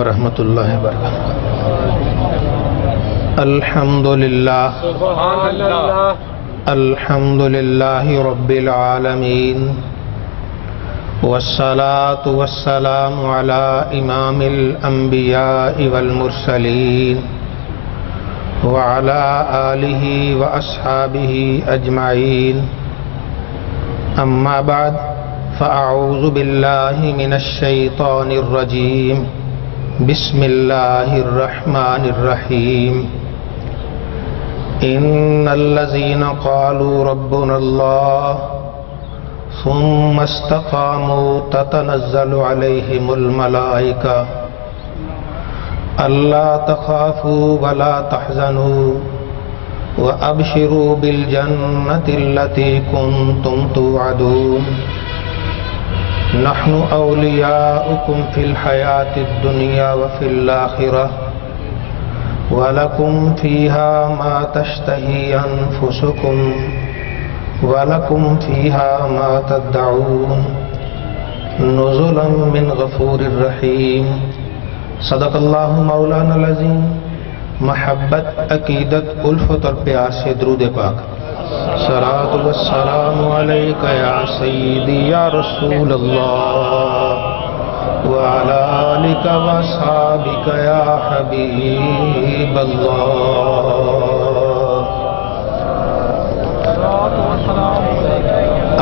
ورحمۃ اللہ وبرکاتہ۔ الحمد للہ رب العالمین، والصلاة والسلام علی امام الانبیاء والمرسلین وعلى آلہ واصحابہ اجمعین، اما بعد فاعوذ باللہ من الشیطان الرجیم، بسم اللہ الرحمن الرحیم۔ ان الذین قالوا ربنا اللہ ثم استقاموا تتنزل علیہم الملائکہ الا تخافوا ولا تحزنوا وابشروا بالجنة التي كنتم توعدون نحن اولیاؤکم فی الحیاة الدنیا وفی الآخرہ وَلَكُمْ فِيهَا مَا تَشْتَهِي أَنفُسُكُمْ وَلَكُمْ فِيهَا مَا تَدَّعُونَ نُزُلًا مِّن غَفُورٍ رَّحِيمٍ۔ صدق اللہ مولانا العظیم۔ محبت، عقیدت، الفت اور پیار سے درود پاک۔ صلاۃ والسلام علیک یا سیدی یا رسول اللہ وعلی آلک واصحابک یا حبیب اللہ۔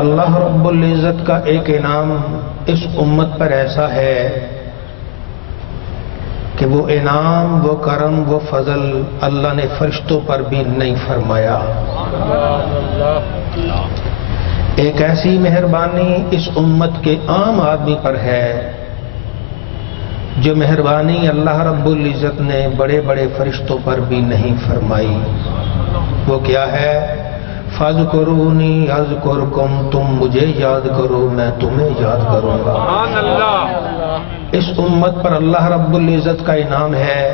اللہ رب العزت کا ایک انعام اس امت پر ایسا ہے کہ وہ انعام، وہ کرم، وہ فضل اللہ نے فرشتوں پر بھی نہیں فرمایا۔ ایک ایسی مہربانی اس امت کے عام آدمی پر ہے جو مہربانی اللہ رب العزت نے بڑے بڑے فرشتوں پر بھی نہیں فرمائی۔ وہ کیا ہے؟ فَاذْكُرُونِي أَذْكُرْكُمْ، تم مجھے یاد کرو میں تمہیں یاد کروں گا۔ اس امت پر اللہ رب العزت کا انعام ہے،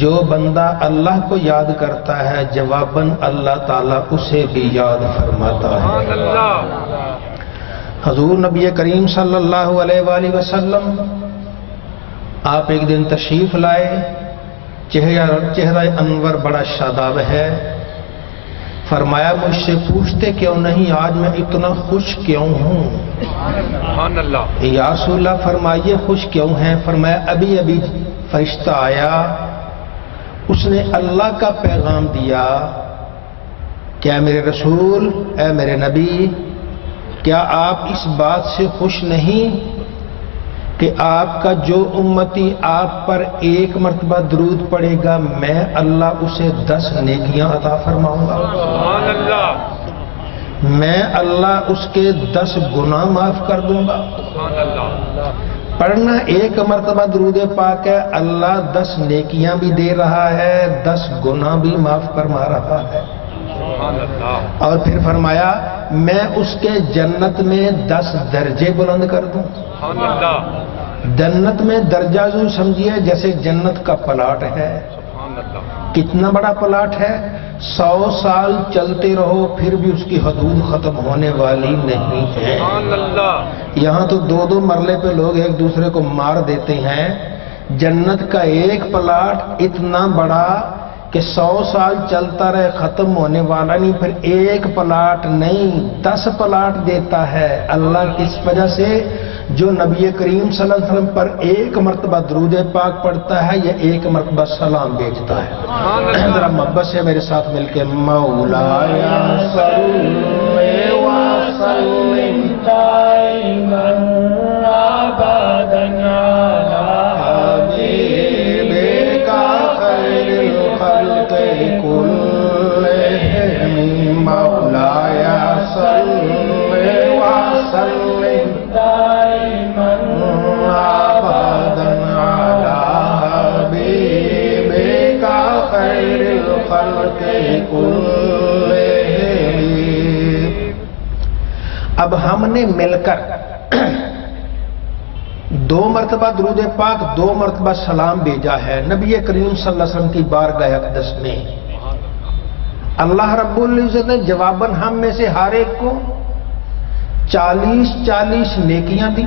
جو بندہ اللہ کو یاد کرتا ہے جواباً اللہ تعالیٰ اسے بھی یاد فرماتا ہے۔ حضور نبی کریم صلی اللہ علیہ وآلہ وسلم آپ ایک دن تشریف لائے، چہرہ انور بڑا شاداب ہے۔ فرمایا مجھ سے پوچھتے کیوں نہیں آج میں اتنا خوش کیوں ہوں؟ یا رسول اللہ فرمائیے خوش کیوں ہیں؟ فرمایا ابھی ابھی فرشتہ آیا، اس نے اللہ کا پیغام دیا کہ اے میرے رسول، اے میرے نبی، کیا آپ اس بات سے خوش نہیں کہ آپ کا جو امتی آپ پر ایک مرتبہ درود پڑے گا میں اللہ اسے 10 نیکیاں عطا فرماؤں گا؟ میں اللہ اس کے 10 گناہ معاف کر دوں گا۔ پڑھنا ایک مرتبہ درود پاک ہے، اللہ 10 نیکیاں بھی دے رہا ہے، 10 گناہ بھی معاف فرما رہا ہے۔ اور پھر فرمایا میں اس کے جنت میں 10 درجے بلند کر دوں۔ جنت میں درجہ جو سمجھیے جیسے جنت کا پلاٹ ہے۔ کتنا بڑا پلاٹ ہے؟ 100 سال چلتے رہو پھر بھی اس کی حدود ختم ہونے والی نہیں ہے۔ یہاں تو 2 مرلے پہ لوگ ایک دوسرے کو مار دیتے ہیں۔ جنت کا ایک پلاٹ اتنا بڑا کہ 100 سال چلتا رہے ختم ہونے والا نہیں، پھر ایک پلاٹ نہیں 10 پلاٹ دیتا ہے اللہ۔ کس وجہ سے؟ جو نبی کریم صلی اللہ علیہ وسلم پر ایک مرتبہ درود پاک پڑھتا ہے یا ایک مرتبہ سلام بھیجتا ہے۔ ذرا محبت سے میرے ساتھ مل کے مولایا صلی وسلم دائما ابدا علی حبیبک خیر الخلق کلہم، مولایا صلی وسلم دائما ابدا علی حبیبک خیر الخلق کلہم۔ اب ہم نے مل کر 2 مرتبہ درود پاک 2 مرتبہ سلام بھیجا ہے نبی کریم صلی اللہ علیہ وسلم کی بارگاہ اقدس میں۔ اللہ رب العزت نے جواباً ہم میں سے ہر ایک کو 40 نیکیاں دی۔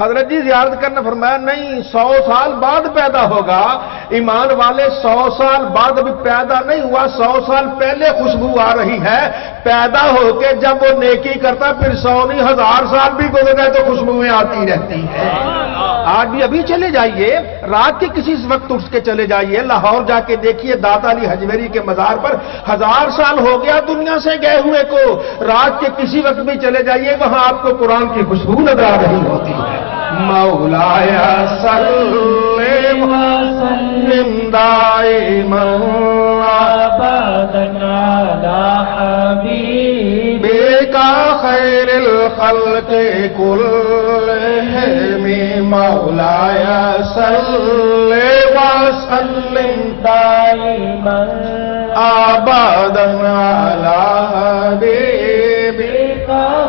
حضرت جی زیارت کرنا، فرمایا نہیں 100 سال بعد پیدا ہوگا۔ ایمان والے 100 سال بعد ابھی پیدا نہیں ہوا، 100 سال پہلے خوشبو آ رہی ہے۔ پیدا ہو کے جب وہ نیکی کرتا پھر 100 نہیں 1000 سال بھی گزر گئے تو خوشبوئیں آتی رہتی ہیں۔ آج بھی ابھی چلے جائیے، رات کے کسی وقت اٹھ کے چلے جائیے، لاہور جا کے دیکھیے داتا علی حجویری کے مزار پر 1000 سال ہو گیا دنیا سے گئے ہوئے کو، رات کے کسی وقت بھی چلے جائیے وہاں آپ کو قرآن کی خوشبو نظر آ رہی ہوتی ہے۔ مولایا صلی وسلم دائما ابدا علی حبیبک خیر الخلق کلہم، مولایا صلی وسلم دائما ابدا علی حبیبک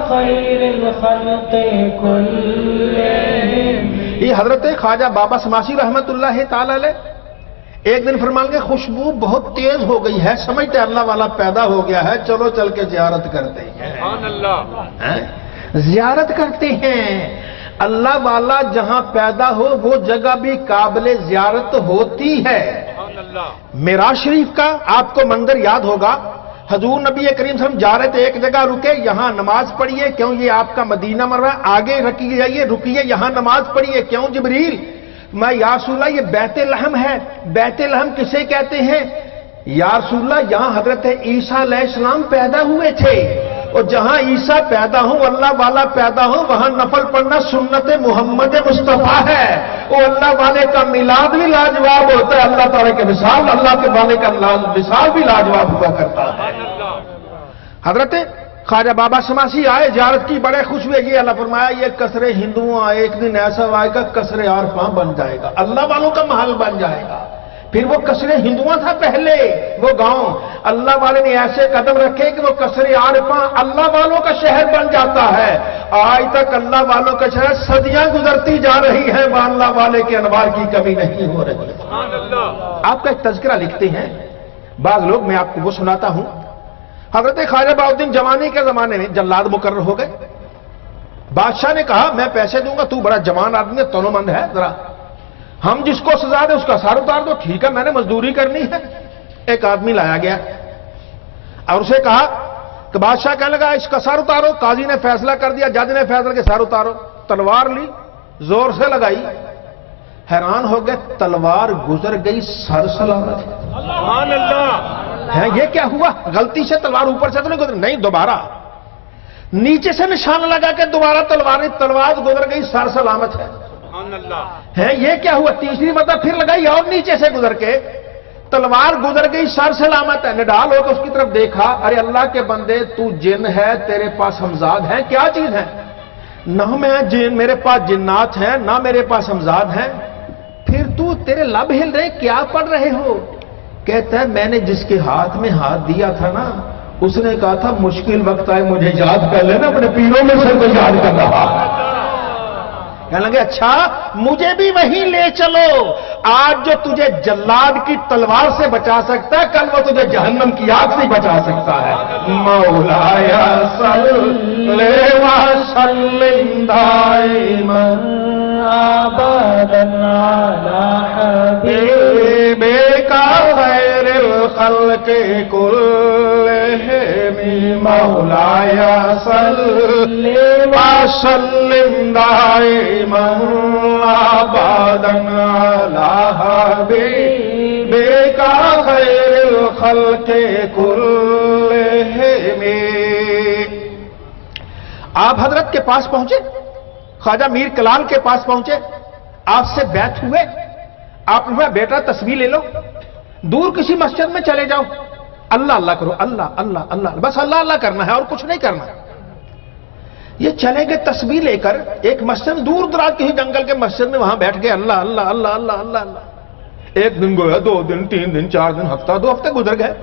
خیر الخلق کلہم۔ یہ حضرت خواجہ بابا سماسی رحمت اللہ تعالی علیہ ایک دن فرمائیں گے خوشبو بہت تیز ہو گئی ہے، سمجھتے اللہ والا پیدا ہو گیا ہے، چلو چل کے زیارت کرتے ہیں۔ سبحان اللہ، زیارت کرتے ہیں۔ اللہ والا جہاں پیدا ہو وہ جگہ بھی قابل زیارت ہوتی ہے۔ معراج شریف کا آپ کو منظر یاد ہوگا، حضور نبی کریم صلی اللہ علیہ وسلم جا رہے تھے، ایک جگہ رکے، یہاں نماز پڑھیے، کیوں یہ آپ کا مدینہ مرہ، آگے رکیے جائیے، رکیے یہاں نماز پڑھیے، کیوں جبریل؟ میں یا رسول اللہ یہ بیت لحم ہے۔ بیت لحم کسے کہتے ہیں؟ یا رسول اللہ یہاں حضرت عیسیٰ علیہ السلام پیدا ہوئے تھے، اور جہاں عیسیٰ پیدا ہوں اللہ والا پیدا ہوں وہاں نفل پڑھنا سنت محمد مصطفیٰ ہے۔ وہ اللہ والے کا میلاد بھی لاجواب ہوتا ہے، اللہ تعالیٰ کے وصال، اللہ کے والے کا وصال بھی لاجواب ہوا کرتا ہے۔ حضرت خواجہ بابا سماسی آئے، زیارت کی، بڑے خوش ہوئے، یہ اللہ فرمایا یہ کثر ہندوؤں ایک دن ایسا آئے گا کثر عارفاں بن جائے گا، اللہ والوں کا محل بن جائے گا۔ پھر وہ کثر ہندوؤں تھا پہلے وہ گاؤں، اللہ والے نے ایسے قدم رکھے کہ وہ کثر عارفاں اللہ والوں کا شہر بن جاتا ہے۔ آج تک اللہ والوں کا شہر صدیاں گزرتی جا رہی ہیں، وہ اللہ والے کے انوار کی کمی نہیں ہو رہی۔ آپ کا ایک تذکرہ لکھتے ہیں بعض لوگ، میں آپ کو وہ سناتا ہوں۔ حضرت خواجہ بہاؤالدین جوانی کے زمانے میں جلاد مقرر ہو گئے، بادشاہ نے کہا میں پیسے دوں گا، تو بڑا جوان آدمی ہے، تنو مند ہے، ذرا ہم جس کو سزا دے اس کا سر اتار دو۔ ٹھیک ہے میں نے مزدوری کرنی ہے۔ ایک آدمی لایا گیا اور اسے کہا کہ بادشاہ کہنے لگا اس کا سر اتارو، قاضی نے فیصلہ کر دیا، جج نے فیصلہ کہ سر اتارو، تلوار لی، زور سے لگائی، حیران ہو گئے، تلوار گزر گئی، سر سلامت ہے۔ سبحان اللہ، ہے یہ کیا ہوا؟ غلطی سے تلوار اوپر سے تو نہیں گزر، نہیں دوبارہ نیچے سے نشان لگا کے دوبارہ تلوار گزر گئی، سر سلامت ہے۔ ہے یہ کیا ہوا؟ تیسری مرتبہ پھر لگائی اور نیچے سے گزر کے تلوار گزر گئی، سر سلامت ہے۔ نڈال ہو کے اس کی طرف دیکھا، ارے اللہ کے بندے تو جن ہے، تیرے پاس ہمزاد ہیں، کیا چیز ہے؟ نہ میں جن، میرے پاس جنات ہیں، نہ میرے پاس ہمزاد ہیں۔ پھر تو تیرے لب ہل رہے، کیا پڑھ رہے ہو؟ کہتا ہے میں نے جس کے ہاتھ میں ہاتھ دیا تھا نا اس نے کہا تھا مشکل وقت آئے مجھے یاد کر لینا، اپنے پیروں میں سے کو یاد کر رہا۔ کہنے لگے اچھا مجھے بھی وہیں لے چلو، آج جو تجھے جلاد کی تلوار سے بچا سکتا ہے کل وہ تجھے جہنم کی آگ سے بچا سکتا ہے۔ مولایا صلی وسلم دائما ابدا علی حبیبک خیر الخلق کلہم، مولایا صلی وسلم دائما ابدا علی حبیبک خیر الخلق کلہم۔ آپ حضرت کے پاس پہنچے، خواجہ میر کلال کے پاس پہنچے، آپ سے بیعت ہوئے، آپ نے کہا بیٹا تصویر لے لو، دور کسی مسجد میں چلے جاؤ، اللہ اللہ کرو، اللہ اللہ اللہ، بس اللہ اللہ کرنا ہے اور کچھ نہیں کرنا۔ یہ چلے گئے تصویر لے کر ایک مسجد، دور دراز کسی جنگل کے مسجد میں، وہاں بیٹھ گئے اللہ اللہ اللہ اللہ اللہ اللہ۔ ایک دن گیا، 2 دن، 3 دن، 4 دن، ہفتہ، 2 ہفتے گزر گئے،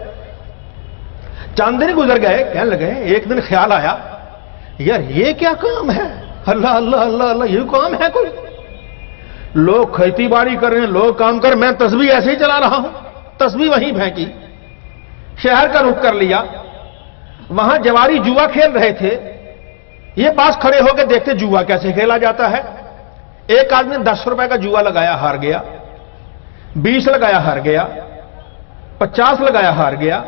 چند دن گزر گئے، کہنے لگے ایک دن خیال آیا یار یہ کیا کام ہے، اللہ اللہ اللہ اللہ، یہ کام ہے کوئی؟ لوگ کھیتی باڑی کر رہے ہیں، لوگ کام کر، میں تسبیح ایسے ہی چلا رہا ہوں، تسبیح وہیں پھینکی، شہر کا رخ کر لیا، وہاں جواری جوا کھیل رہے تھے، یہ پاس کھڑے ہو کے دیکھتے جوا کیسے کھیلا جاتا ہے، ایک آدمی 10 روپے کا جوا لگایا ہار گیا، 20 لگایا ہار گیا، 50 لگایا ہار گیا،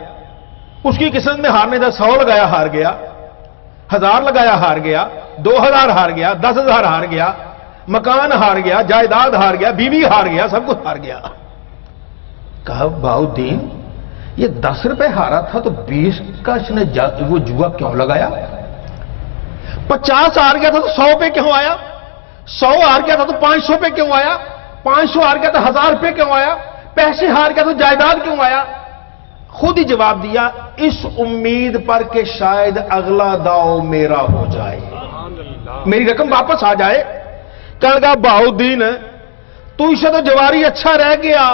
اس کی قسمت میں ہارنے کا 100 لگایا ہار گیا، 1000 لگایا ہار گیا، 2000 ہار گیا، 10,000 ہار گیا، مکان ہار گیا، جائیداد ہار گیا، بیوی ہار گیا، سب کچھ ہار گیا۔ کہا بہاؤدین یہ 10 روپے ہارا تھا تو 20 کا اس نے وہ جوا کیوں لگایا؟ 50 ہار گیا تھا تو 100 پہ کیوں آیا؟ 100 ہار گیا تھا تو 500 پہ کیوں آیا؟ 500 ہار گیا تو 1000 پہ کیوں آیا؟ پیسے ہار گیا تو جائیداد کیوں آیا؟ خود ہی جواب دیا، اس امید پر کہ شاید اگلا داؤ میرا ہو جائے، میری رقم واپس آ جائے۔ کہنے لگا بہاؤدین تو اسے تو جواری اچھا رہ گیا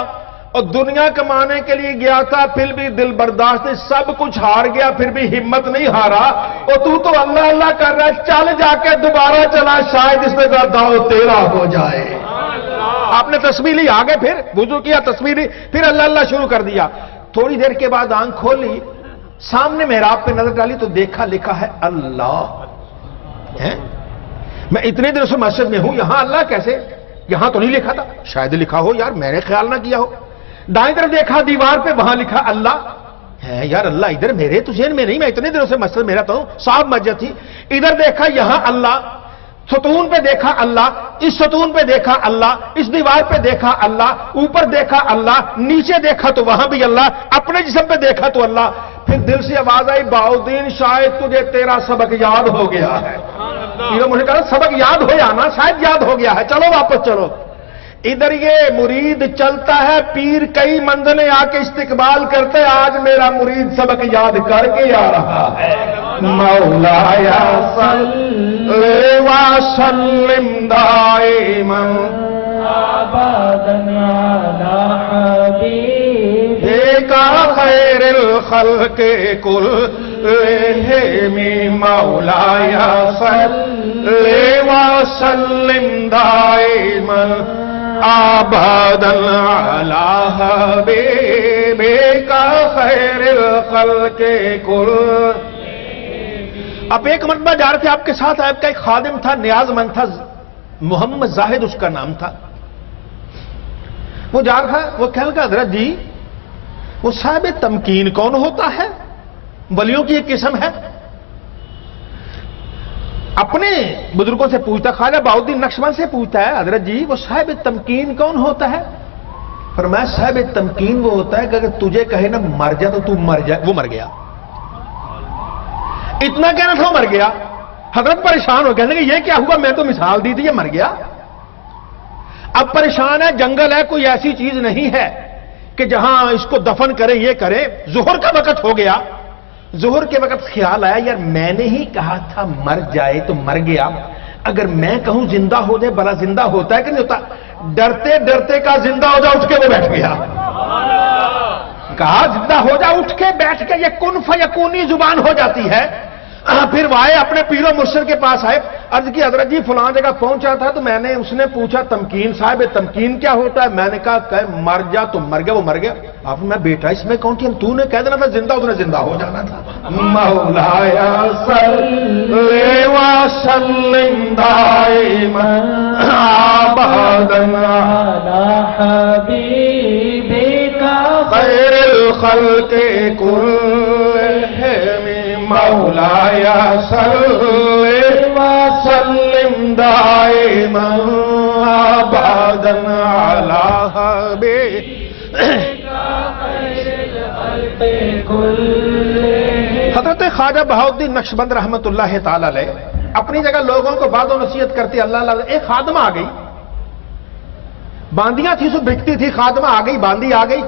اور دنیا کمانے کے لیے گیا تھا، پھر بھی دل برداشت سب کچھ ہار گیا، پھر بھی ہمت نہیں ہارا، اور تو اللہ اللہ کر رہا ہے، چل جا کے دوبارہ چلا، شاید اس میں داؤ تیرا ہو جائے۔ آپ نے تسبیح لی، آگے پھر وضو کیا، تسبیح لی، پھر اللہ اللہ شروع کر دیا۔ تھوڑی دیر کے بعد آنکھ کھولی، سامنے محراب پہ نظر ڈالی تو دیکھا لکھا ہے اللہ ہے۔ میں اتنے دن سے مسجد میں ہوں، یہاں اللہ کیسے؟ یہاں تو نہیں لکھا تھا، شاید لکھا ہو یار، میں نے خیال نہ کیا ہو۔ دائیں طرف دیکھا دیوار پہ، وہاں لکھا اللہ ہے۔ یار اللہ ادھر میرے تو ذہن میں نہیں، میں اتنے دنوں سے مسجد میں رہتا ہوں، صاحب مسجد تھی، ادھر دیکھا یہاں اللہ، ستون پہ دیکھا اللہ، اس ستون پہ دیکھا اللہ، اس دیوار پہ دیکھا اللہ، اوپر دیکھا اللہ، نیچے دیکھا تو وہاں بھی اللہ، اپنے جسم پہ دیکھا تو اللہ۔ پھر دل سے آواز آئی بہاؤدین شاید تجھے تیرا سبق یاد ہو گیا ہے۔ مجھے کہا سبق یاد ہو جانا، شاید یاد ہو گیا ہے، چلو واپس چلو۔ ادھر یہ مرید چلتا ہے، پیر کئی منزلیں آ کے استقبال کرتے، آج میرا مرید سبق یاد کر کے آ رہا ہے۔ مولایا صلی وسلم دائما ابدا علی حبیبک خیر الخلق کلہم، مولایا صلی وسلم دائما ابدا علی حبیبک خیر الخلق کلہم۔ اب ایک مرتبہ جا رہے تھے، آپ کے ساتھ آپ کا ایک خادم تھا، نیاز مند تھا، محمد زاہد اس کا نام تھا۔ وہ جا رہا تھا، وہ کہنے لگا حضرت جی وہ صاحب تمکین کون ہوتا ہے؟ ولیوں کی ایک قسم ہے۔ اپنے بزرگوں سے پوچھتا، خواجہ بہاؤدین نقشبند سے پوچھتا ہے حضرت جی وہ صاحب تمکین کون ہوتا ہے؟ فرمایا صاحب تمکین وہ ہوتا ہے کہ اگر تجھے کہے نا مر جا تو تو مر جا، وہ مر گیا۔ اتنا کہنا تھا وہ مر گیا۔ حضرت پریشان ہو کہنے کہ یہ کیا ہوا، میں تو مثال دی تھی یہ مر گیا۔ اب پریشان ہے، جنگل ہے، کوئی ایسی چیز نہیں ہے کہ جہاں اس کو دفن کریں یہ کریں۔ ظہر کا وقت ہو گیا، ظہر کے وقت خیال آیا یار میں نے ہی کہا تھا مر جائے تو مر گیا، اگر میں کہوں زندہ ہو جائے بلا زندہ ہوتا ہے کہ نہیں ہوتا؟ ڈرتے ڈرتے کا زندہ ہو جا، اٹھ کے وہ بیٹھ گیا۔ کہا زندہ ہو جا، اٹھ کے بیٹھ کے، یہ کن فیکونی زبان ہو جاتی ہے۔ پھر وہ آئے اپنے پیر و مرشد کے پاس آئے، عرض کی حضرت جی فلاں جگہ پہنچا تھا تو میں نے اس نے پوچھا تمکین صاحب تمکین کیا ہوتا ہے؟ میں نے کہا کہ مر جا تو مر گیا، وہ مر گیا۔ آپ نے بیٹا اس میں کون تھی؟ تو نے کہہ دینا تھا زندہ، اس نے زندہ ہو جانا تھا۔ مولایا صلی وسلم دائما ابدا علی حبیبک خیر الخلق کلہم، مولایا صلی وسلم دائما ابدا علی حبیبک خیر الخلق کلہم۔ حضرت خواجہ بہاؤدین نقشبند رحمت اللہ تعالی علیہ اپنی جگہ لوگوں کو بات و نصیحت کرتے اللہ اللہ۔ ایک خادمہ آ گئی، باندیاں تھی سو بکتی تھی، خادمہ آ گئی، باندی آ گئی،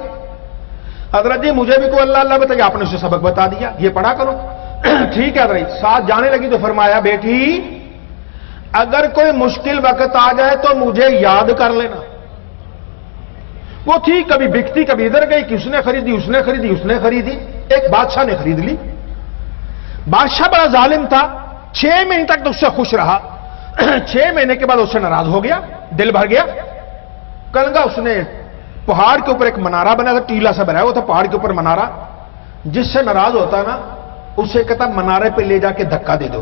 حضرت جی مجھے بھی کوئی اللہ اللہ بتایا، آپ نے اسے سبق بتا دیا، یہ پڑھا کرو۔ ٹھیک ہے حضرت، ساتھ جانے لگی تو فرمایا بیٹی اگر کوئی مشکل وقت آ جائے تو مجھے یاد کر لینا۔ وہ تھی کبھی بکتی کبھی ادھر گئی کہ اس نے خریدی اس نے خریدی اس نے خریدی۔ ایک بادشاہ نے خرید لی، بادشاہ بڑا ظالم تھا، 6 مہینے تک تو اس سے خوش رہا، 6 مہینے کے بعد اس سے ناراض ہو گیا، دل بھر گیا۔ کہا اس نے پہاڑ کے اوپر ایک منارہ بنا تھا، ٹیلا سا بنایا ہوا تھا پہاڑ کے اوپر منارہ، جس سے ناراض ہوتا نا اسے کہتا منارے پہ لے جا کے دھکا دے دو،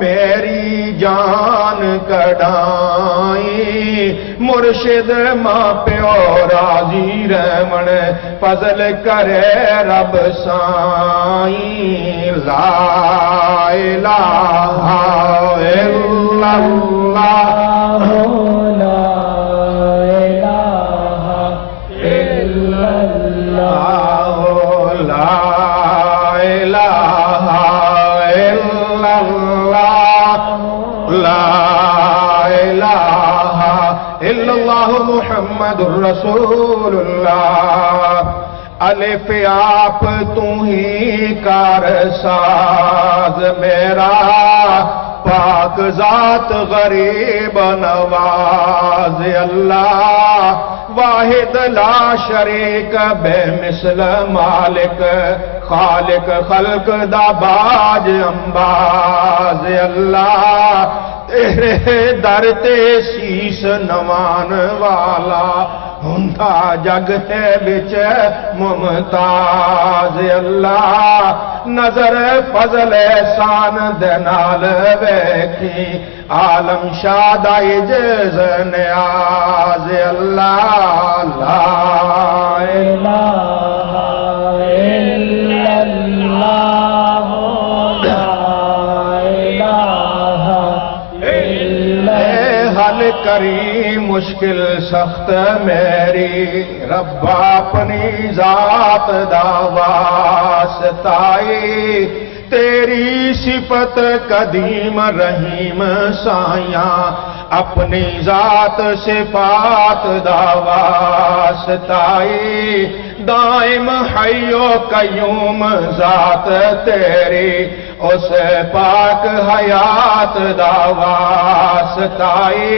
میری جان کڈائی مرشد ماں پیو راضی رمن فضل کرے رب سائیں لا الہ الا اللہ لا الہ الا اللہ لا الہ الا اللہ لا الہ الا اللہ محمد الرسول اللہ الف آپ تو ہی کار ساز میرا پاک ذات غریب نواز اللہ واحد لا شریک بے مثل مالک خالق خلق دا باج انباز اللہ تیرے در تے سیس نوان والا ہندا جگ ہے بچ ممتاز اللہ نظر فضل احسان دے نال ویکھی عالم شادائی جز نیاز اللہ لا الہ الا اللہ لا الہ الا حل کری مشکل سخت میری رب اپنی ذات دا واسطائی تیری صفت قدیم رحیم سایاں اپنی ذات صفات دا واسطائی دائم حی و قیوم ذات تیری اس پاک حیات دا واسطائی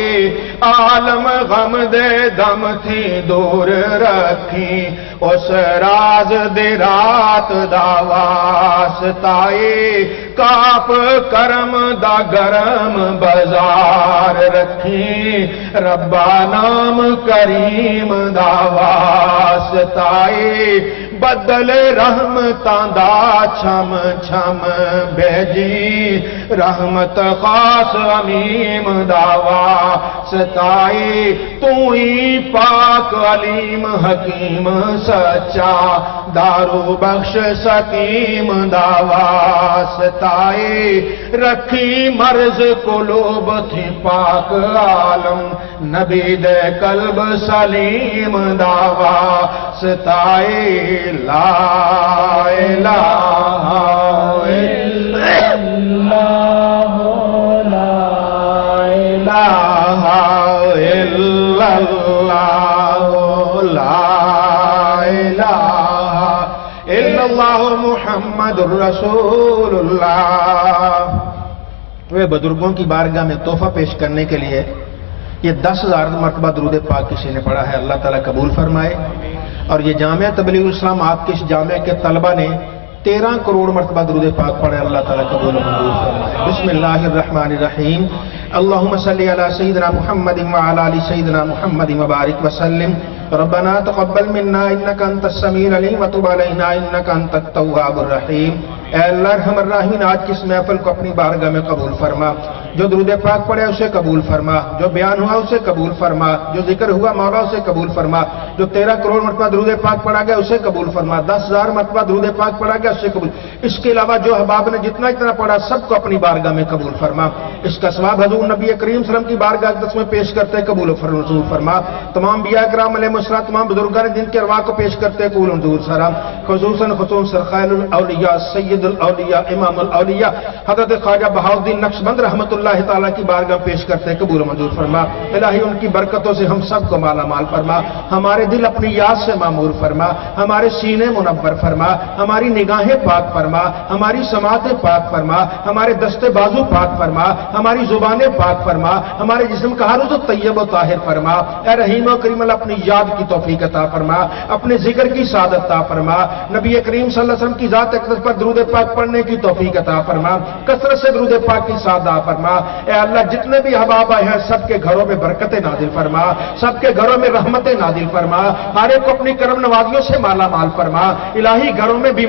عالم غم دے دم تھی دور رکھی اس راز دی رات دا واسطائی کاپ کرم دا گرم بازار رکھی ربا نام کریم دا واسطائی بدل رحمتاں دا چھم چھم بیجی رحمت خاص امیم دا واسطائی تو ہی پاک علیم حکیم سچا دارو بخش سکیم دا واسطائی رکھی مرض قلوب تھی پاک عالم نبی دے قلب سلیم دا واسطائی لا الہ الا اللہ لا الہ الا اللہ لا الہ الا اللہ محمد الرسول اللہ۔ وہ بزرگوں کی بارگاہ میں تحفہ پیش کرنے کے لیے یہ 10,000 مرتبہ درود پاک کسی نے پڑھا ہے، اللہ تعالیٰ قبول فرمائے۔ اور یہ جامعہ تبلیغ الاسلام آپ کے اس جامعہ کے طلبہ نے 13 کروڑ مرتبہ درود پاک پڑھے، اللہ تعالیٰ قبول و منظور فرمائے۔ بسم اللہ الرحمن الرحیم، اللہم صلی علی سیدنا محمد وعلی آل سیدنا محمد وبارک وسلم۔ ربنا تقبل منا انک انت السمیع العلیم وتب علینا انک انت التواب الرحیم۔ اے اللہ ارحم الراحمین، آج کی اس محفل کو اپنی بارگاہ میں قبول فرما، جو درود پاک پڑھے اسے قبول فرما، جو بیان ہوا اسے قبول فرما، جو ذکر ہوا مولا اسے قبول فرما، جو 13 کروڑ مرتبہ درود پاک پڑھا گیا اسے قبول فرما، 10,000 مرتبہ درود پاک پڑھا گیا اسے قبول، اس کے علاوہ جو احباب نے جتنا پڑھا سب کو اپنی بارگاہ میں قبول فرما۔ اس کا ثواب حضور نبی کریم صلی اللہ علیہ وسلم کی بارگاہ اقدس میں پیش کرتے قبول و منظور فرما۔ تمام انبیاء کرام علیہ السلام، تمام بزرگان دین کے ارواح کو پیش کرتے قبول و منظور فرما، خصوصاً سرخائل الاولیاء سید الاولیاء امام الاولیاء حضرت خواجہ بہاؤالدین نقشبند رحمۃ اللہ تعالیٰ کی بارگاہ پیش کرتے قبول و منظور فرما۔ الہی ان کی برکتوں سے ہم سب کو مالا مال فرما، ہمارے دل اپنی یاد سے معمور فرما، ہمارے سینے منور فرما، ہماری نگاہیں پاک فرما، ہماری سماعتیں پاک فرما، ہمارے دست بازو پاک فرما، ہماری زبانیں پاک فرما، ہمارے جسم کا ہر عضو طیب و طاہر فرما۔ اے رحیم و کریم اللہ اپنی یاد کی توفیق عطا فرما، اپنے ذکر کی سعادت عطا فرما، نبی کریم صلی اللہ علیہ وسلم کی ذات اقدس پر درود پاک پڑھنے کی توفیق عطا فرما، کثرت سے درود پاک کی سعادت عطا فرما۔ اے اللہ جتنے بھی احباب آئے ہیں سب کے گھروں میں برکتیں نازل فرما، سب کے گھروں میں رحمتیں نازل فرما، ہر ایک کو اپنی کرم نوازیوں سے مالا مال فرما۔ الہی گھروں میں بھی